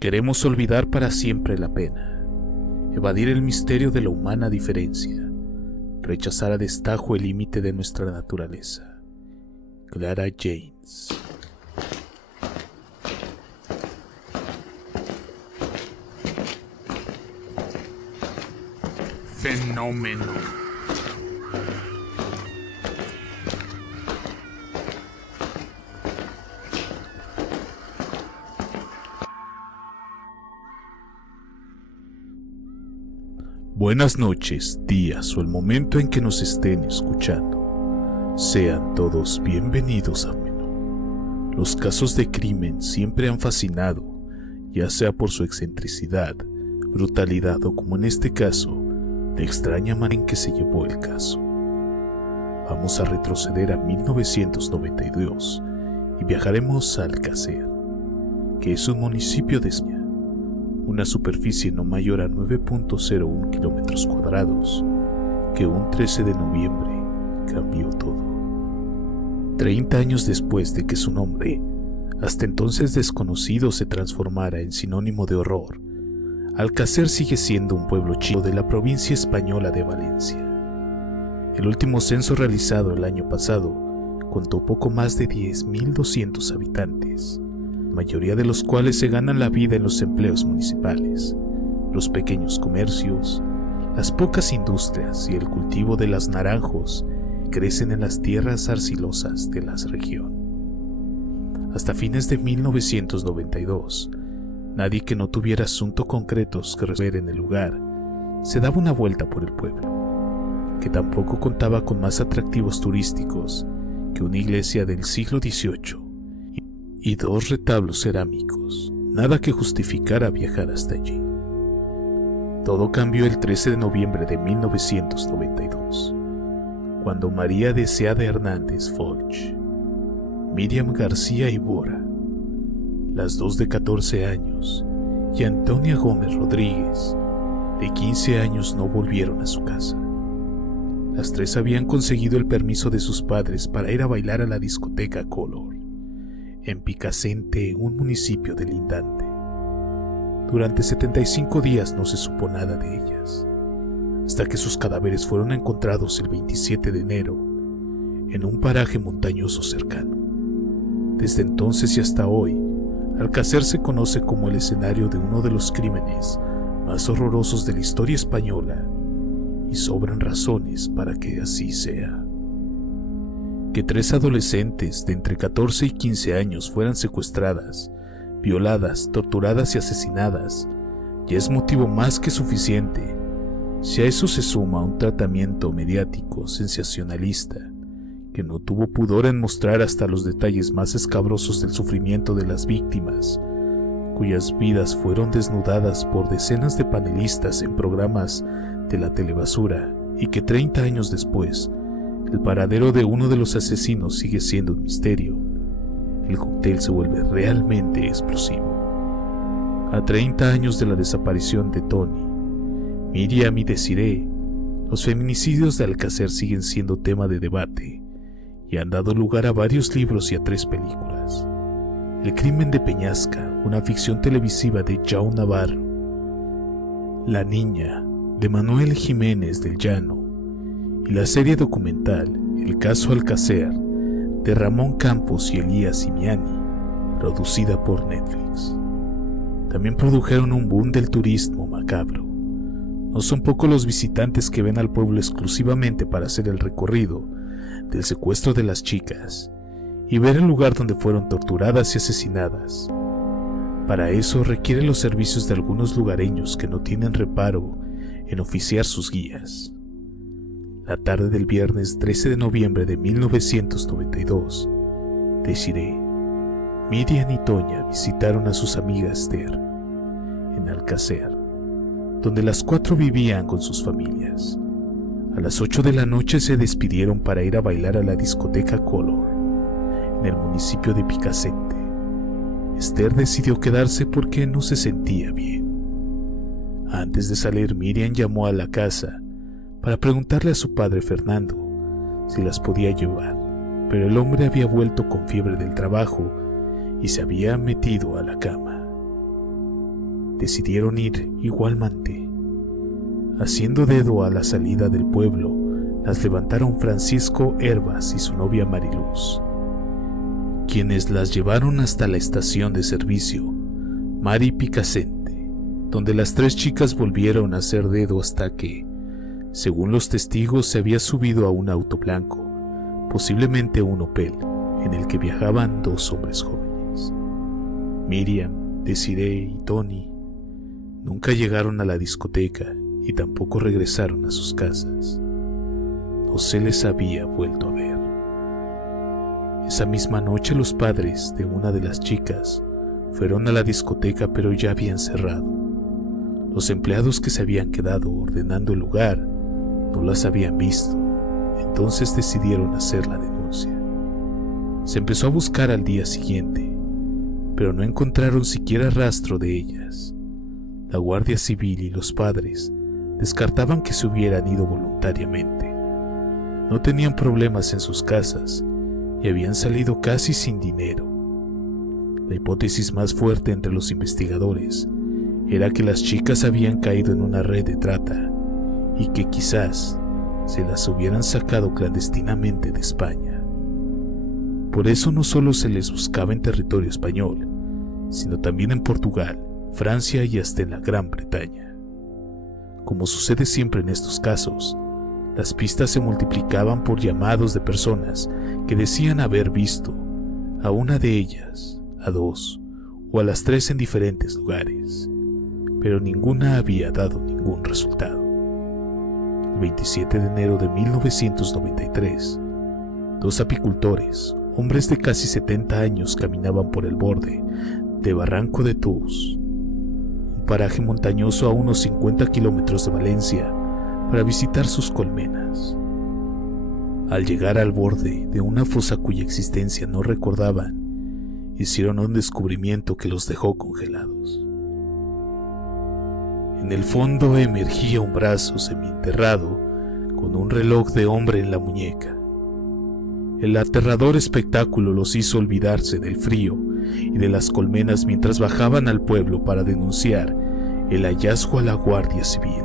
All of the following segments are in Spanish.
Queremos olvidar para siempre la pena, evadir el misterio de la humana diferencia, rechazar a destajo el límite de nuestra naturaleza. Clara James. Fenómeno. Buenas noches, días o el momento en que nos estén escuchando. Sean todos bienvenidos a Menú. Los casos de crimen siempre han fascinado, ya sea por su excentricidad, brutalidad o, como en este caso, la extraña manera en que se llevó el caso. Vamos a retroceder a 1992 y viajaremos a Alcácer, que es un municipio de España, una superficie no mayor a 9.01 kilómetros cuadrados, que un 13 de noviembre cambió todo. 30 años después de que su nombre, hasta entonces desconocido, se transformara en sinónimo de horror, Alcácer sigue siendo un pueblo chico de la provincia española de Valencia. El último censo realizado el año pasado contó poco más de 10.200 habitantes, la mayoría de los cuales se ganan la vida en los empleos municipales, los pequeños comercios, las pocas industrias y el cultivo de los naranjos que crecen en las tierras arcilosas de la región. Hasta fines de 1992, nadie que no tuviera asuntos concretos que resolver en el lugar se daba una vuelta por el pueblo, que tampoco contaba con más atractivos turísticos que una iglesia del siglo XVIII y 2 retablos cerámicos, nada que justificara viajar hasta allí. Todo cambió el 13 de noviembre de 1992, cuando María Deseada Hernández Folch, Miriam García Iborra, las 2 de 14 años, y Antonia Gómez Rodríguez, de 15 años, no volvieron a su casa. Las 3 habían conseguido el permiso de sus padres para ir a bailar a la discoteca Color, en Picacente, un municipio de lindante. Durante 75 días no se supo nada de ellas, hasta que sus cadáveres fueron encontrados el 27 de enero en un paraje montañoso cercano. Desde entonces y hasta hoy, Alcácer se conoce como el escenario de uno de los crímenes más horrorosos de la historia española, y sobran razones para que así sea. Que 3 adolescentes de entre 14 y 15 años fueran secuestradas, violadas, torturadas y asesinadas ya es motivo más que suficiente. Si a eso se suma un tratamiento mediático sensacionalista que no tuvo pudor en mostrar hasta los detalles más escabrosos del sufrimiento de las víctimas, cuyas vidas fueron desnudadas por decenas de panelistas en programas de la telebasura, y que 30 años después el paradero de uno de los asesinos sigue siendo un misterio, el cóctel se vuelve realmente explosivo. A 30 años de la desaparición de Tony, Miriam y Desiree, los feminicidios de Alcácer siguen siendo tema de debate y han dado lugar a varios libros y a 3 películas. El crimen de Peñasca, una ficción televisiva de João Navarro. La niña, de Manuel Jiménez del Llano, y la serie documental El caso Alcácer, de Ramón Campos y Elías Simiani, producida por Netflix. También produjeron un boom del turismo macabro. No son pocos los visitantes que ven al pueblo exclusivamente para hacer el recorrido del secuestro de las chicas y ver el lugar donde fueron torturadas y asesinadas. Para eso requieren los servicios de algunos lugareños que no tienen reparo en oficiar sus guías. La tarde del viernes 13 de noviembre de 1992, Desiree, Miriam y Toña visitaron a sus amigas Esther en Alcácer, donde las 4 vivían con sus familias. A las 8 de la noche se despidieron para ir a bailar a la discoteca Color, en el municipio de Picacente. Esther decidió quedarse porque no se sentía bien. Antes de salir, Miriam llamó a la casa para preguntarle a su padre Fernando si las podía llevar, pero el hombre había vuelto con fiebre del trabajo y se había metido a la cama. decidieron ir igualmente. Haciendo dedo a la salida del pueblo, las levantaron Francisco Hervas y su novia Mariluz, quienes las llevaron hasta la estación de servicio Mari Picasente, donde las tres chicas volvieron a hacer dedo hasta que, según los testigos, se había subido a un auto blanco, posiblemente un Opel, en el que viajaban dos hombres jóvenes. Miriam, Desiree y Tony nunca llegaron a la discoteca y tampoco regresaron a sus casas. No se les había vuelto a ver. Esa misma noche los padres de una de las chicas fueron a la discoteca, pero ya habían cerrado. Los empleados que se habían quedado ordenando el lugar no las habían visto, entonces decidieron hacer la denuncia. Se empezó a buscar al día siguiente, pero no encontraron siquiera rastro de ellas. La Guardia Civil y los padres descartaban que se hubieran ido voluntariamente. No tenían problemas en sus casas y habían salido casi sin dinero. La hipótesis más fuerte entre los investigadores era que las chicas habían caído en una red de trata y que quizás se las hubieran sacado clandestinamente de España. Por eso no solo se les buscaba en territorio español, sino también en Portugal, Francia y hasta en la Gran Bretaña. Como sucede siempre en estos casos, las pistas se multiplicaban por llamados de personas que decían haber visto a una de ellas, a dos o a las tres en diferentes lugares, pero ninguna había dado ningún resultado. El 27 de enero de 1993, dos apicultores, hombres de casi 70 años, caminaban por el borde de Barranco de Tous, un paraje montañoso a unos 50 kilómetros de Valencia, para visitar sus colmenas. Al llegar al borde de una fosa cuya existencia no recordaban, hicieron un descubrimiento que los dejó congelados. En el fondo emergía un brazo semienterrado con un reloj de hombre en la muñeca. El aterrador espectáculo los hizo olvidarse del frío y de las colmenas mientras bajaban al pueblo para denunciar el hallazgo a la Guardia Civil.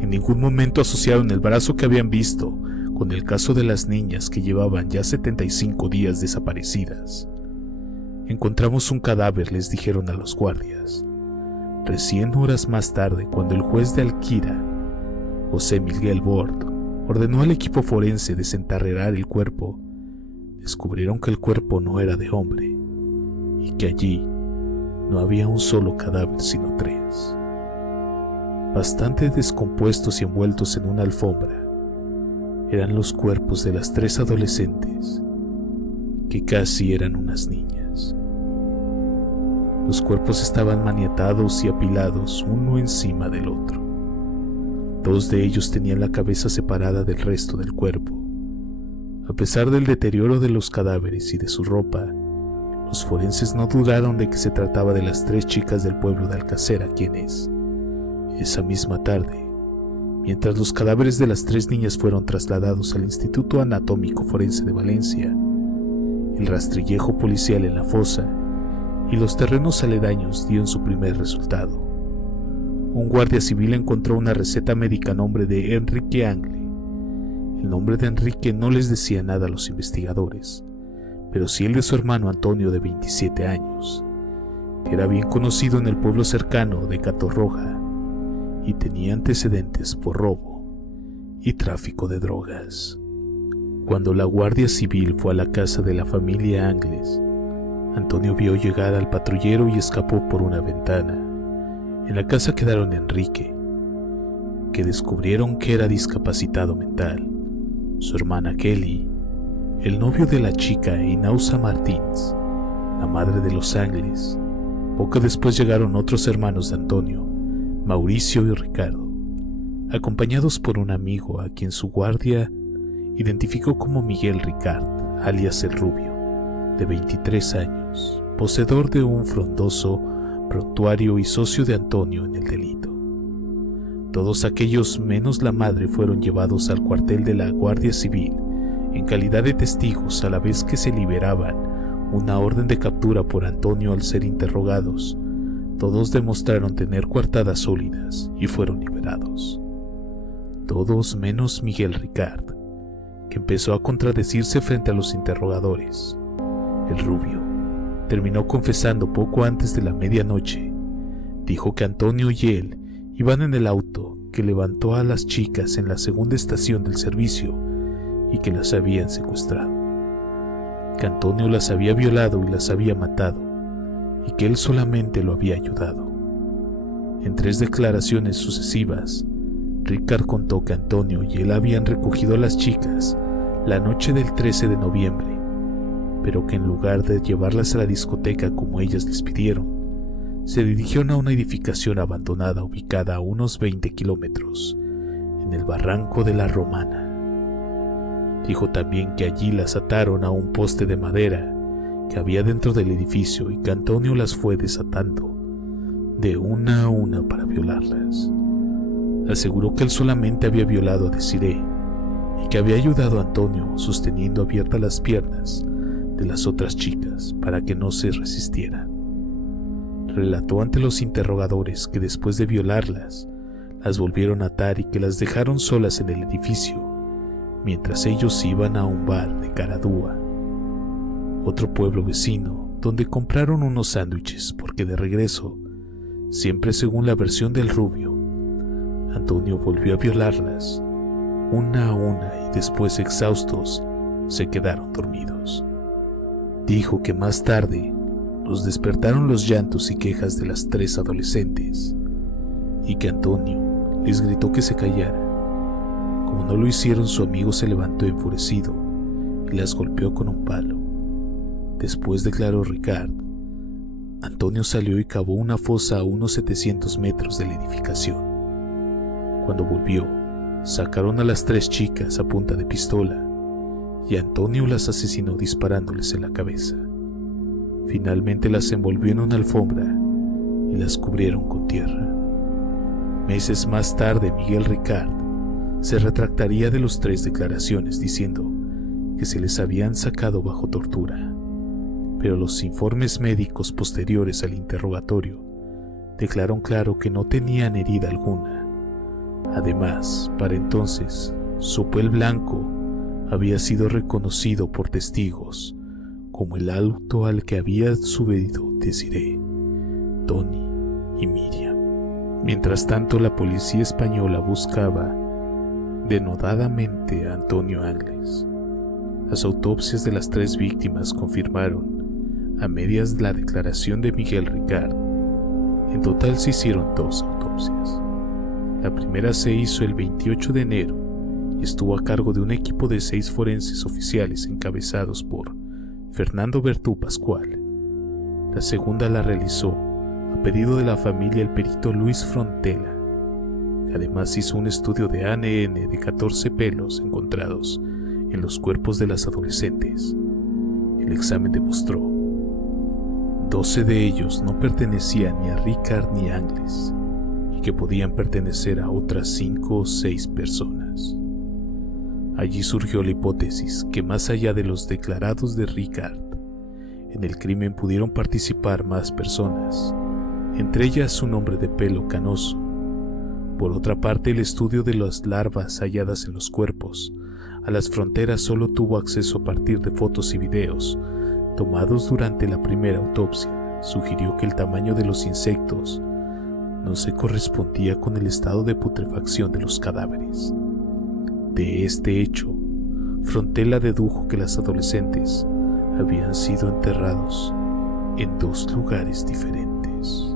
En ningún momento asociaron el brazo que habían visto con el caso de las niñas que llevaban ya 75 días desaparecidas. Encontramos un cadáver, les dijeron a los guardias. Recién horas más tarde, cuando el juez de Alquira, José Miguel Bort, ordenó al equipo forense desenterrar el cuerpo, descubrieron que el cuerpo no era de hombre y que allí no había un solo cadáver sino tres. Bastante descompuestos y envueltos en una alfombra, eran los cuerpos de las tres adolescentes, que casi eran unas niñas. Los cuerpos estaban maniatados y apilados uno encima del otro. Dos de ellos tenían la cabeza separada del resto del cuerpo. A pesar del deterioro de los cadáveres y de su ropa, los forenses no dudaron de que se trataba de las tres chicas del pueblo de Alcácer, quienes, esa misma tarde, mientras los cadáveres de las tres niñas fueron trasladados al Instituto Anatómico Forense de Valencia, el rastrillejo policial en la fosa y los terrenos aledaños dieron su primer resultado. Un guardia civil encontró una receta médica a nombre de Enrique Angle. El nombre de Enrique no les decía nada a los investigadores, pero sí el de su hermano Antonio, de 27 años, que era bien conocido en el pueblo cercano de Catorroja y tenía antecedentes por robo y tráfico de drogas. Cuando la Guardia Civil fue a la casa de la familia Angles, Antonio vio llegar al patrullero y escapó por una ventana. En la casa quedaron Enrique, que descubrieron que era discapacitado mental, su hermana Kelly, el novio de la chica Inausa Martins, la madre de los Angles. Poco después llegaron otros hermanos de Antonio, Mauricio y Ricardo, acompañados por un amigo a quien su guardia identificó como Miguel Ricard, alias el Rubio, de 23 años, poseedor de un frondoso prontuario y socio de Antonio en el delito. Todos aquellos menos la madre fueron llevados al cuartel de la Guardia Civil en calidad de testigos, a la vez que se liberaban una orden de captura por Antonio al ser interrogados, Todos demostraron tener coartadas sólidas y fueron liberados. Todos menos Miguel Ricard, que empezó a contradecirse frente a los interrogadores. El rubio terminó confesando poco antes de la medianoche. Dijo que Antonio y él iban en el auto que levantó a las chicas en la segunda estación del servicio y que las habían secuestrado. Que Antonio las había violado y las había matado y que él solamente lo había ayudado. En 3 declaraciones sucesivas, Ricard contó que Antonio y él habían recogido a las chicas la noche del 13 de noviembre, pero que en lugar de llevarlas a la discoteca como ellas les pidieron, se dirigieron a una edificación abandonada ubicada a unos 20 kilómetros, en el barranco de la Romana. Dijo también que allí las ataron a un poste de madera que había dentro del edificio y que Antonio las fue desatando de una a una para violarlas. Aseguró que él solamente había violado a Desiree y que había ayudado a Antonio sosteniendo abiertas las piernas de las otras chicas para que no se resistieran. Relató ante los interrogadores que después de violarlas, las volvieron a atar y que las dejaron solas en el edificio, mientras ellos iban a un bar de Caradúa, otro pueblo vecino, donde compraron unos sándwiches porque de regreso, siempre según la versión del rubio, Antonio volvió a violarlas, una a una, y después, exhaustos, se quedaron dormidos. Dijo que más tarde los despertaron los llantos y quejas de las 3 adolescentes y que Antonio les gritó que se callaran. Como no lo hicieron, su amigo se levantó enfurecido y las golpeó con un palo. Después, declaró Ricard, Antonio salió y cavó una fosa a unos 700 metros de la edificación. Cuando volvió, sacaron a las 3 chicas a punta de pistola y Antonio las asesinó disparándoles en la cabeza. Finalmente las envolvió en una alfombra y las cubrieron con tierra. Meses más tarde, Miguel Ricard se retractaría de las 3 declaraciones diciendo que se les habían sacado bajo tortura, pero los informes médicos posteriores al interrogatorio declararon claro que no tenían herida alguna. Además, para entonces, su piel blanco había sido reconocido por testigos como el auto al que había subido Desiree, Tony y Miriam. Mientras tanto, la policía española buscaba denodadamente a Antonio Angles. Las autopsias de las 3 víctimas confirmaron a medias la declaración de Miguel Ricard. En total se hicieron 2 autopsias. La primera se hizo el 28 de enero y estuvo a cargo de un equipo de 6 forenses oficiales encabezados por Fernando Bertú Pascual. La segunda la realizó a pedido de la familia el perito Luis Frontela, que además hizo un estudio de ADN de 14 pelos encontrados en los cuerpos de las adolescentes. El examen demostró 12 de ellos no pertenecían ni a Ricard ni a Angles y que podían pertenecer a otras 5 o 6 personas. Allí surgió la hipótesis que más allá de los declarados de Ricard, en el crimen pudieron participar más personas, entre ellas un hombre de pelo canoso. Por otra parte, el estudio de las larvas halladas en los cuerpos a las fronteras solo tuvo acceso a partir de fotos y videos tomados durante la primera autopsia. Sugirió que el tamaño de los insectos no se correspondía con el estado de putrefacción de los cadáveres. De este hecho, Frontela dedujo que las adolescentes habían sido enterrados en 2 lugares diferentes.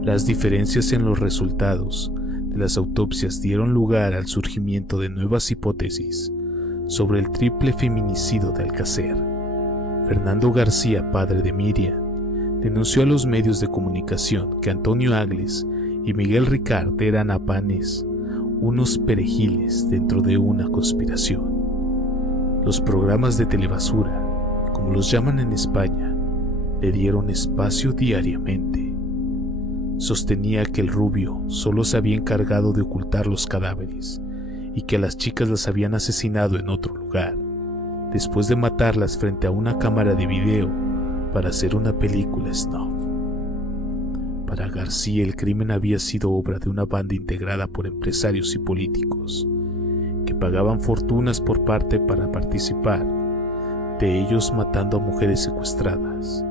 Las diferencias en los resultados de las autopsias dieron lugar al surgimiento de nuevas hipótesis sobre el triple feminicidio de Alcácer. Fernando García, padre de Miriam, denunció a los medios de comunicación que Antonio Angles y Miguel Ricard eran apanes, unos perejiles dentro de una conspiración. Los programas de telebasura, como los llaman en España, le dieron espacio diariamente. Sostenía que el rubio solo se había encargado de ocultar los cadáveres y que a las chicas las habían asesinado en otro lugar, después de matarlas frente a una cámara de video para hacer una película snuff. Para García, el crimen había sido obra de una banda integrada por empresarios y políticos, que pagaban fortunas por parte para participar, de ellos matando a mujeres secuestradas,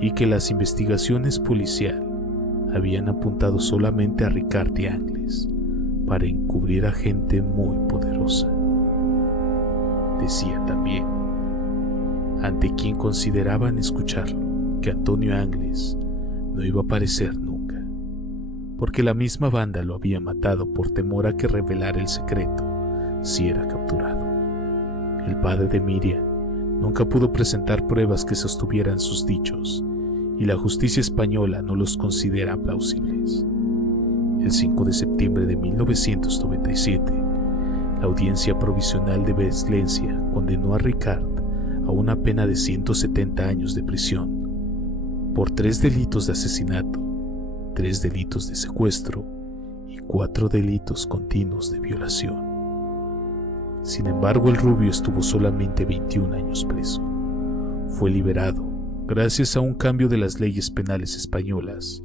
y que las investigaciones policiales habían apuntado solamente a Ricard y Angles para encubrir a gente muy poderosa. Decía también, ante quien consideraban escucharlo, que Antonio Angles no iba a aparecer nunca, porque la misma banda lo había matado por temor a que revelara el secreto si era capturado. El padre de Miriam nunca pudo presentar pruebas que sostuvieran sus dichos, y la justicia española no los considera plausibles. El 5 de septiembre de 1997, la Audiencia Provisional de Valencia condenó a Ricard a una pena de 170 años de prisión por 3 delitos de asesinato, 3 delitos de secuestro y 4 delitos continuos de violación. Sin embargo, el rubio estuvo solamente 21 años preso. Fue liberado gracias a un cambio de las leyes penales españolas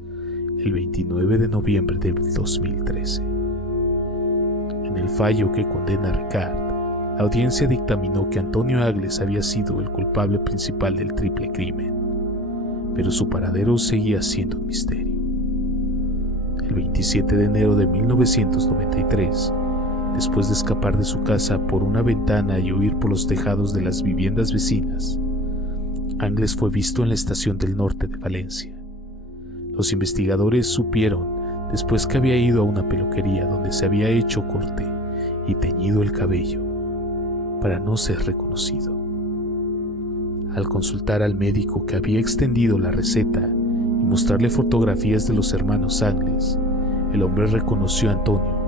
el 29 de noviembre de 2013. En el fallo que condena a Ricard, la audiencia dictaminó que Antonio Angles había sido el culpable principal del triple crimen, pero su paradero seguía siendo un misterio. El 27 de enero de 1993, después de escapar de su casa por una ventana y huir por los tejados de las viviendas vecinas, Angles fue visto en la estación del norte de Valencia. Los investigadores supieron después que había ido a una peluquería donde se había hecho corte y teñido el cabello para no ser reconocido. Al consultar al médico que había extendido la receta y mostrarle fotografías de los hermanos Angles, el hombre reconoció a Antonio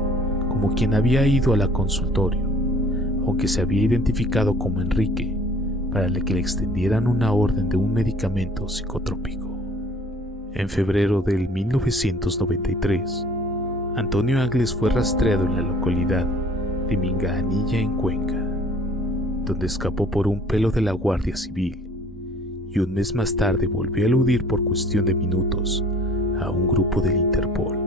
como quien había ido a la consultorio, aunque se había identificado como Enrique, para que le extendieran una orden de un medicamento psicotrópico. En febrero del 1993, Antonio Angles fue rastreado en la localidad de Mingaanilla, en Cuenca, donde escapó por un pelo de la Guardia Civil, y un mes más tarde volvió a eludir por cuestión de minutos a un grupo del Interpol.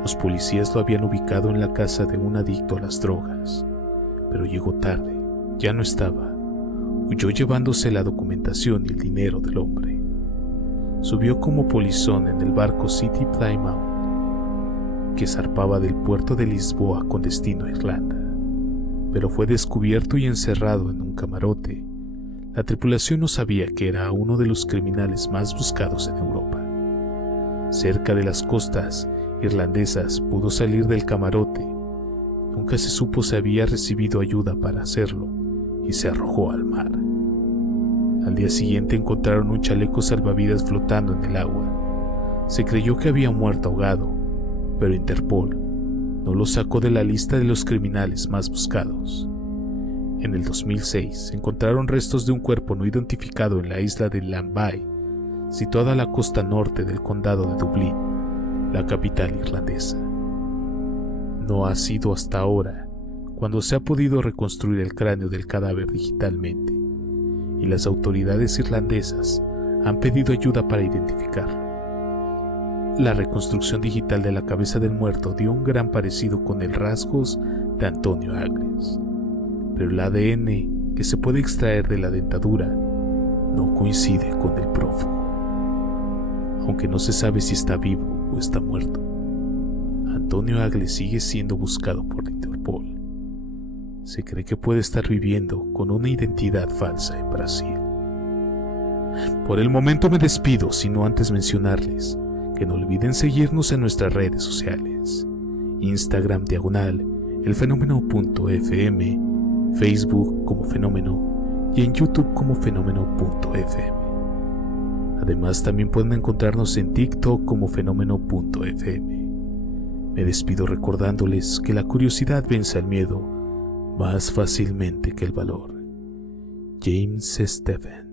Los policías lo habían ubicado en la casa de un adicto a las drogas, pero llegó tarde, ya no estaba. Huyó llevándose la documentación y el dinero del hombre. Subió como polizón en el barco City Plymouth, que zarpaba del puerto de Lisboa con destino a Irlanda, pero fue descubierto y encerrado en un camarote. La tripulación no sabía que era uno de los criminales más buscados en Europa. Cerca de las costas irlandesas pudo salir del camarote. Nunca se supo si había recibido ayuda para hacerlo y se arrojó al mar. Al día siguiente encontraron un chaleco salvavidas flotando en el agua. Se creyó que había muerto ahogado, pero Interpol no lo sacó de la lista de los criminales más buscados. En el 2006 encontraron restos de un cuerpo no identificado en la isla de Lambay, situada a la costa norte del condado de Dublín, la capital irlandesa. No ha sido hasta ahora cuando se ha podido reconstruir el cráneo del cadáver digitalmente, y las autoridades irlandesas han pedido ayuda para identificarlo. La reconstrucción digital de la cabeza del muerto dio un gran parecido con el rasgos de Antonio Angles, pero el ADN que se puede extraer de la dentadura no coincide con el prófugo. Aunque no se sabe si está vivo o está muerto, Antonio Angles sigue siendo buscado por la Interpol. Se cree que puede estar viviendo con una identidad falsa en Brasil. Por el momento me despido, sino antes mencionarles que no olviden seguirnos en nuestras redes sociales: Instagram /elfenómeno.fm, Facebook como Fenómeno y en YouTube como Fenómeno.fm. Además, también pueden encontrarnos en TikTok como Fenómeno.fm. Me despido recordándoles que la curiosidad vence al miedo más fácilmente que el valor. James Stephen.